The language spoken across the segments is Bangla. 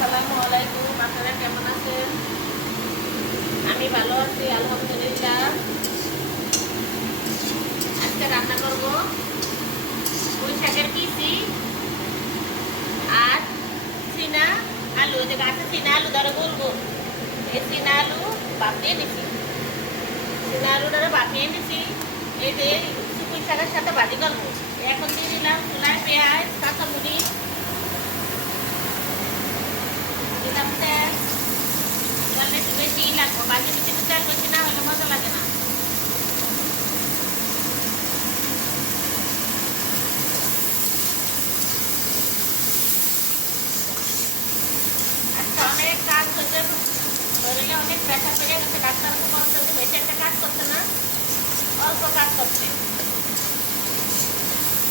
আসসালামু আলাইকুম। আপনারা কেমন আছেন? আমি ভালো আছি আলহামদুলিল্লাহ। আজকে রান্না করব পুঁই শাকের বিচি আর চীনা আলু। যে গাছে চীনা আলু ধরে গোল গোল, এই চীনা আলু বাপিয়ে নিছি। চীনা আলু ধরে বাপিয়ে নিছি। এই যে পুঁই শাকের সাথে ভাজি করবো। এখন দিয়ে দিলাম চুলায় পেঁয়াজ, কাঁচামরিচ, দিলাম তেল। তেল একটু বেশি লাগবে, ভাজি দিতে তেল বেশি না হলে মজা লাগে না। আজকে অনেক কাজ হচ্ছে, শরীরে অনেক প্রেশার বেড়ে গেছে। ডাক্তারকে বলছে যে বেশি একটা কাজ করছে না, অল্প কাজ করছে।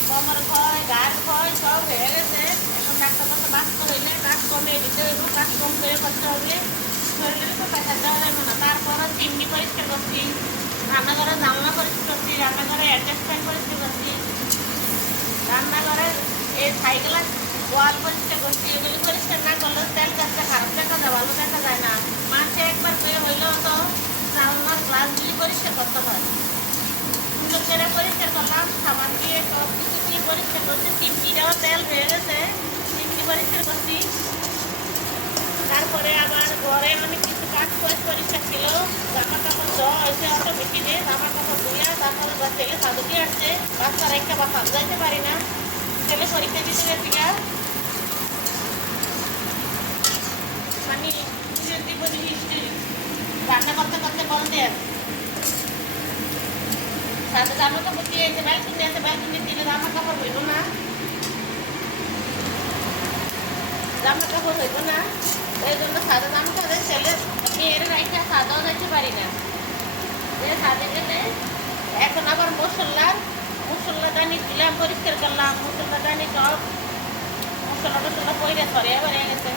কোমর ক্ষয়, গায়ের ক্ষয় সব হয়ে গেছে। এখন ডাক্তার কাছে বাঁচতে হইলে কাজ কমিয়ে দিতে হইব, কাজ কম করে করতে হবে। শরীরে তো প্রেশার দেওয়া যাবে না। তারপরে চিমনি পরিষ্কার করছি, রান্নাঘরে জানলা পরিষ্কার করছি, রান্নাঘরে অ্যাডজাস্ট ফ্যান পরিষ্কার করছি, রান্নাঘরের এই সাইকেল ওয়াল পরিষ্কার করছি। এগুলি পরিষ্কার না করলে তেল গাছটা খারাপ দেখা যায়, ভালো দেখা যায় না। মাসে একবার করে হইলেও তো রান্নার গ্লাসগুলি পরিষ্কার করতে হয়। সুন্দর করে পরিষ্কার করলাম, সাবান দিয়ে সব কিছু দিয়ে পরিষ্কার করছি। চিমনিটাও তেল হয়ে গেছে, চিমনি পরিষ্কার করছি। তারপরে আবার ঘরে অনেক কিছু কাজ পরিষ্কার ছিল। জামা কাপড় ধোয়া হয়েছে অটো মেশিনে, জামা কাপড় ধুইয়া তারপরে ছেলে সাধুকে আসছে। বাচ্চারা একটা বাচ্চা যাইতে পারি না, ছেলে পরীক্ষা দিতে গেছি গা। মানে জীবনী হিস্ট্রি রান্না করতে করতে বলতে আছে। সাথে জামা কাপড় দিয়ে এসে ব্যালকনি আছে, ব্যালকনি দিলে জামা কাপড় হইব না, জামা কাপড় হইব না। এই জন্য সাদা জামা কাপড় ছেলে মেয়ের রাইখা সাদাও যাইতে পারি না। যে সাদে গেলে এখন আবার মশলা দানি দিলাম, পরিষ্কার করলাম। মশলা দানি সব মশলা টসলা পইরে সরিয়ে বেড়ে গেছে।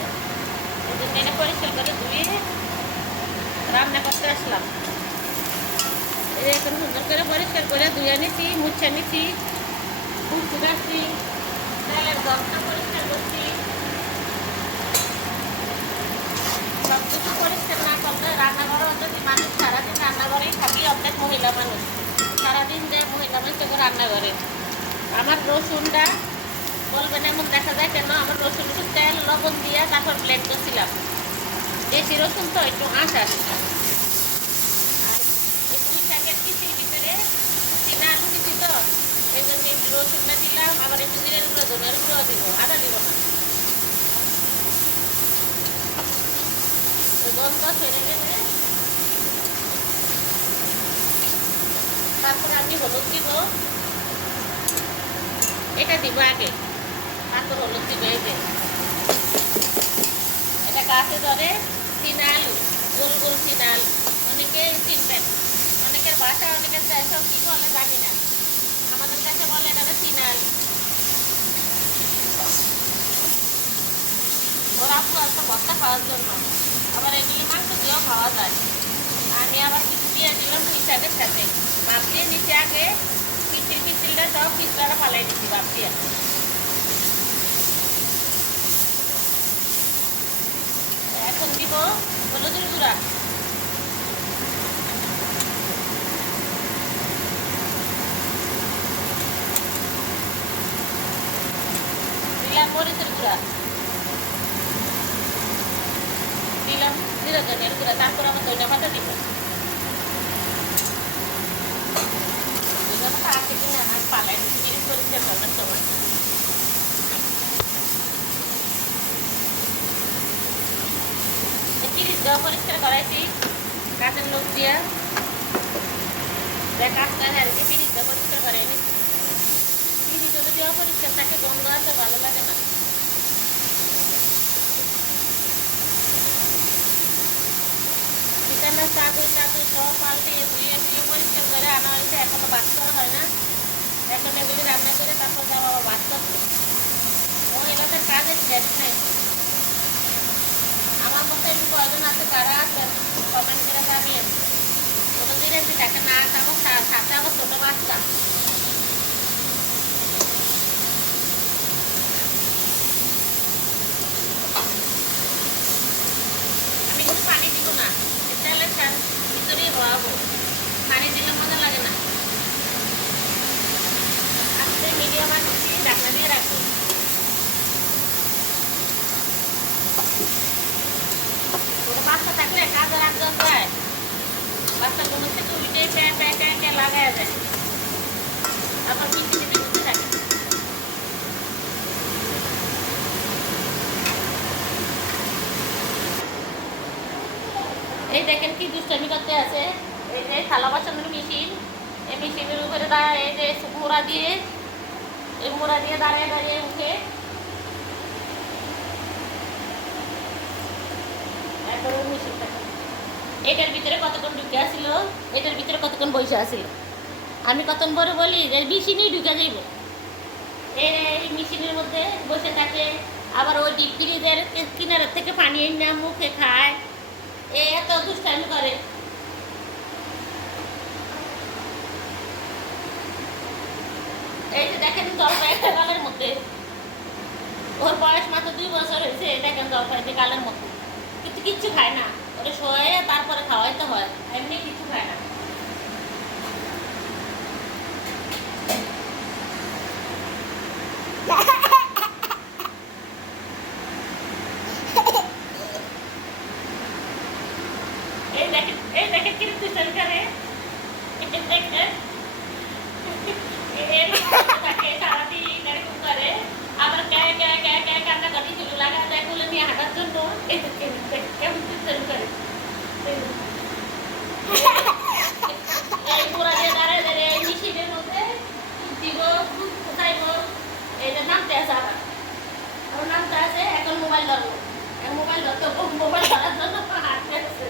এই জন্য এটা পরিষ্কার করে ধুয়ে রান্না করতে আসলাম। এখন সুন্দর করে পরিষ্কার করে ধুয়ে নিচ্ছি, মুছে নিচ্ছি, কুচু রাখছি, তেলের গমটা পরিষ্কার করছি। সব কিছু পরিষ্কার না করলে রান্নাঘরে যদি মানুষ সারাদিন রান্নাঘরেই থাকি, অর্ধেক মহিলা মানুষ সারাদিন দেয় মহিলা মানুষকে রান্নাঘরে। আমার রসুনটা বলবেন এমন দেখা যায় কেন, আমার রসুন একটু তেল লবণ দিয়ে তারপর ব্লেন্ড করছিলাম। দেশি রসুন তো একটু আঁশ আসে। আর এই পুঁই শাকের কিচির ভিতরে চীনা আলু দিচ্ছি তো, এই জন্য একটু রসুনটা দিলাম। আবার একটু জিরের গুঁড়ো, ধনের গুঁড়ো দিব, আদা দিব না। গন্ধ ছেড়ে গেলে তারপরে আমি হলুদ দিব। এটা দিব আগে, তারপর হলুদ দিব। এই যে এটা গাছে ধরে চীনা আলু, গোল গোল চীনা আলু। অনেকে চিনবেন, অনেকের বাসা অনেকের সব কি বলে জানি না, আমাদের কাছে বলে এটা চীনা আলু। ওরা আপু একটা ভর্তা খাওয়ার জন্য, আবার এগুলি মাংস দিয়েও খাওয়া যায়। আমি আবার কিছু দিয়ে দিলাম পুঁই শাকের সাথে। মাপ দিয়ে নিচে আগে পিছিলটা সব পিছলাটা পালাই দিচ্ছি বাপ দিয়ে। এখন দিব হলুদের গুঁড়া, দিলাম মরিচের গুঁড়া, দিলাম জিরা ধনিয়ার গুঁড়া। তারপর আমার ধনিয়া পাতা দিব। আছে কিনা আর পালাই দিচ্ছি জিনিস পরিষ্কার করবেন সময়। চিরিচ দেওয়া পরিষ্কার করাইছি কাঁচের লোক দিয়ে, কাঁচটা আর কি চিরিচ দেওয়া পরিষ্কার করাই নি। চিরিচ যদি দেওয়া পরিষ্কার থাকে গন্ধ আছে, ভালো লাগে না। চিকেনের চাদর সব পাল্টে ধুয়ে ধুয়ে পরিষ্কার করে আনা হয়েছে, এখনো ভাত করা হয় না। এখন এগুলি রান্না করে তারপর যাওয়া আবার ভাত করছে। মহিলাদের কাজের শেষ নেই। আমার মতো একটু কয়জন আছে তারা আছেন, কমেন্ট করে জানিয়েন। কোনোদিন এমনি থাকে না, আমার সাথে আমার ছোটো বাচ্চা। খাবো, পানি দিলে মজা লাগে না। আস্তে মিডিয়াম আছে, ঢাকনা দিয়ে রাখবো। ওটা বাচ্চা থাকলে কাজের আগ্রহ হয়, বাচ্চা ঘুম থেকে উঠে প্যাঁ প্যাঁ প্যাঁ প্যাঁ লাগায় যায়, তারপর মিষ্টি দিতে দিতে থাকে। এই দেখেন কি দুষ্টামি করতে আছে, এই যে থালা বাসনের মেশিন, এই মেশিনের উপরে দাঁড়ায়, এই যে মোড়া দিয়ে, এই মোড়া দিয়ে দাঁড়িয়ে দাঁড়িয়ে উঠে একবারে মেশিনটা। এটার ভিতরে কতক্ষণ ঢুকে আসিল, এটার ভিতরে কতক্ষণ বসে আসিল, আমি কতক্ষণ পরে বলি যে মেশিনেই ঢুকে যাইব। এই মেশিনের মধ্যে বসে থাকে, আবার ওই ডিপ ফ্রিজের কিনারের থেকে পানি এনে মুখে খায়, এ এত দুষ্টামি করে। এই যে দেখেন জলপাই একটা গালের মধ্যে, ওর বয়স মাত্র 2 বছর হয়েছে, দেখেন জলপাইতে গালের মধ্যে, কিন্তু কিচ্ছু খায় না, ওরা শোয়ে তারপরে খাওয়াইতে হয়, এমনি কিছু খায় না। এই দেখেন কি দুষ্টামি করে, দেখেন থাকে সারাদিন এরকম করে, আবার ক্যাঁ ক্যাঁ ক্যাঁ ক্যাঁ কান্নাকাটি শুরু লাগা দেয় কোলে নিয়ে হাঁটার জন্য। এই কেমন দুষ্টামি করে, এই পোড়া দিয়ে দাঁড়ায় দাঁড়িয়ে এই মেশিনের মধ্যে দুধ দিব, দুধ খাইব, এই যে নামতে আছে, আবার আবার নামতে আছে, এখন মোবাইল ধরবো, মোবাইল ধরতে মোবাইল ধরার জন্য হাঁটতে আছে।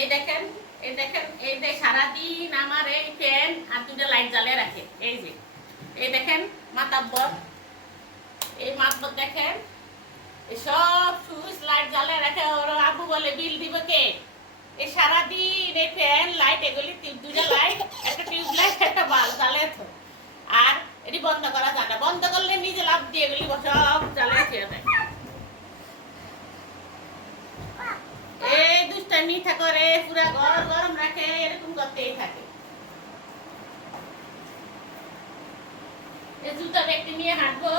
এই দেখেন, এই দেখেন, এই যে সারাদিন আমার এই ফ্যান আর 2টা লাইট জ্বালিয়ে রাখে, এই যে এই দেখেন মাতাব্বর, এই মাতবর দেখেন সব সুইচ লাইট জ্বালিয়ে রাখে, ওর আবু বলে বিল দিব কে, এই সারাদিন এই ফ্যান লাইট এগুলি 2টা লাইট, একটা টিউব লাইট একটা বাল্ব জ্বালিয়ে তো, আর এটি বন্ধ করা যায় না, বন্ধ করলে নিজে লাভ দিয়ে এগুলি সব জ্বালিয়ে ছেড়ে দেয়। এই দুষ্টামি করে পুরা ঘর গরম রাখে, এরকম করতেই থাকে। এই জুতা ব্যাগটি নিয়ে হাঁটবো,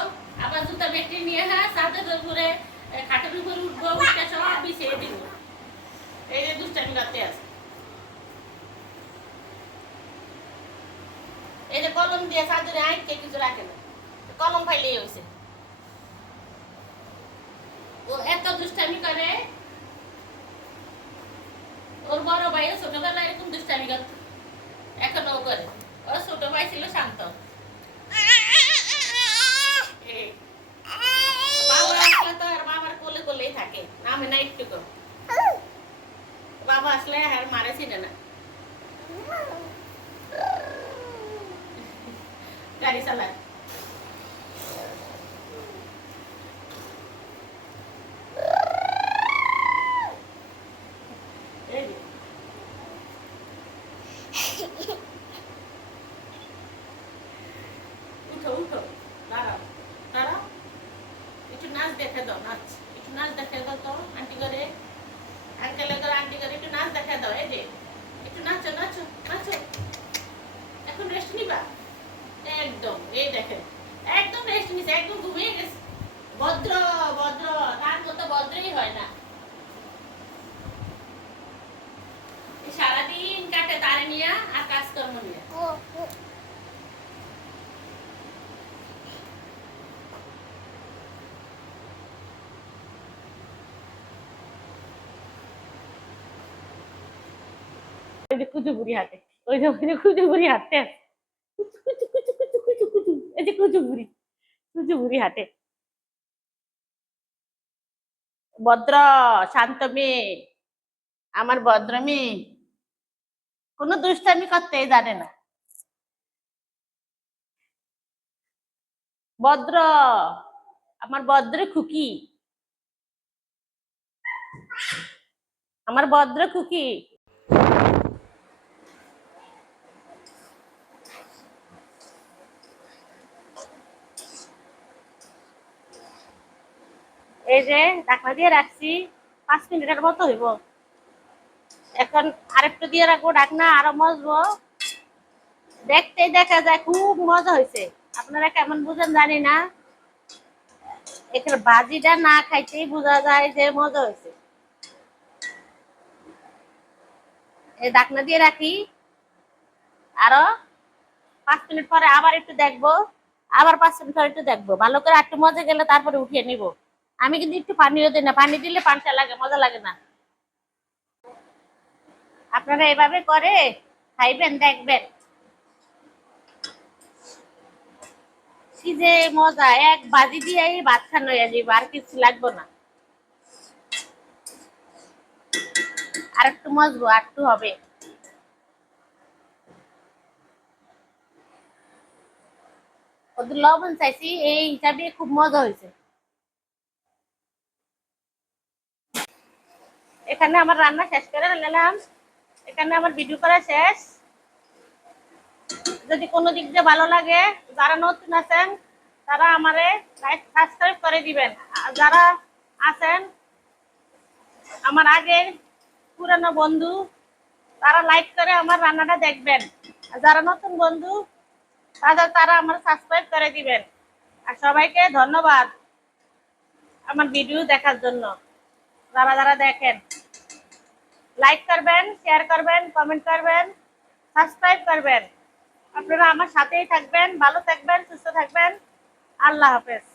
আবার জুতা ব্যাগটি নিয়ে ছাদের উপরে খাটের উপরে উঠবো, উঠে সব বিছিয়ে দিব। এই যে দুষ্টামি করতে আছে। এই যে কলম দিয়ে চাদরে আঁকে কিছু রাখে না, কলম ফাইলেই হয়েছে। ও এত দুষ্টামি করে, ওর বড় ভাইও ছোটবেলায় এরকম দুষ্টামি করত, এখনো করে। ওর ছোট ভাই ছিল শান্ত, বাবা আসলে তো আর বাবার কোলে কোলেই থাকে, নামে না একটুকু, বাবা আসলে আর মারে ছিল না, গাড়ি চালায়। উঠো উঠো, দাঁড়াও দাঁড়াও, একটু নাচ দেখে দাও, নাচ একটু নাচ দেখে দাও তো আন্টি করে, আঙ্কেলে করে আন্টি করে একটু নাচ দেখে দাও, এই যে একটু নাচো নাচো নাচো, এখন রেস্ট নিবা একদম, এই দেখেন একদম রেস্ট নিছে, একদম ঘুমিয়ে গেছে, ভদ্র ভদ্র, তার মতো ভদ্রই হয় না, সারাদিন কাটে তারে নিয়ে আর কাজকর্ম নিয়ে। ওই যে কুচু বুড়ি হাতে, ওই যে কুচু বুড়ি হাতে, কুচু কুচু কুচু কুচু কুচু, এই যে কুচু বুড়ি হাতে, ভদ্র শান্ত মেয়ে, আমার ভদ্র মেয়ে, কোনো দুষ্টামি করতেই জানে না, ভদ্র, আমার ভদ্র খুকি, আমার ভদ্র খুকি। এই যে ঢাকনা দিয়ে রাখছি, 5 মিনিটের মতো হইব। এখন আরেকটু দিয়ে রাখবো ঢাকনা, আরো মজবো। দেখতেই দেখা যায় খুব মজা হয়েছে। আপনারা কেমন বুঝেন জানি না, এখানে বাজিটা না খাইতেই বোঝা যায় যে মজা হয়েছে। এই ঢাকনা দিয়ে রাখি, আরো 5 মিনিট পরে আবার একটু দেখবো, আবার 5 মিনিট পরে একটু দেখবো, ভালো করে একটু মজা গেলে তারপরে উঠিয়ে নিব। আমি কিন্তু একটু পানিও দিই না, পানি দিলে পানটা লাগে, মজা লাগে না। আপনারা এভাবে করে খাইবেন, দেখবেন কি যে মজা। এক বাজি দিয়ে ভাত খানো হয়ে যাবে, আর কিছু লাগবে না। আর একটু মজবো, আর একটু হবে। ওদের লবণ চাইছি, এই হিসাবে খুব মজা হয়েছে। এখানে আমার রান্না শেষ করে নিলাম, এখানে আমার ভিডিও করা শেষ। যদি কোনো দিক দিয়ে ভালো লাগে, যারা নতুন আছেন তারা আমারে লাইক সাবস্ক্রাইব করে দিবেন। আর যারা আছেন আমার আগের পুরানো বন্ধু, তারা লাইক করে আমার রান্নাটা দেখবেন। আর যারা নতুন বন্ধু, তারা আমার সাবস্ক্রাইব করে দিবেন। আর সবাইকে ধন্যবাদ আমার ভিডিও দেখার জন্য। যারা যারা দেখেন, লাইক করবেন, শেয়ার করবেন, কমেন্ট করবেন, সাবস্ক্রাইব করবেন। আপনারা আমার সাথেই থাকবেন, ভালো থাকবেন, সুস্থ থাকবেন। আল্লাহ হাফেজ।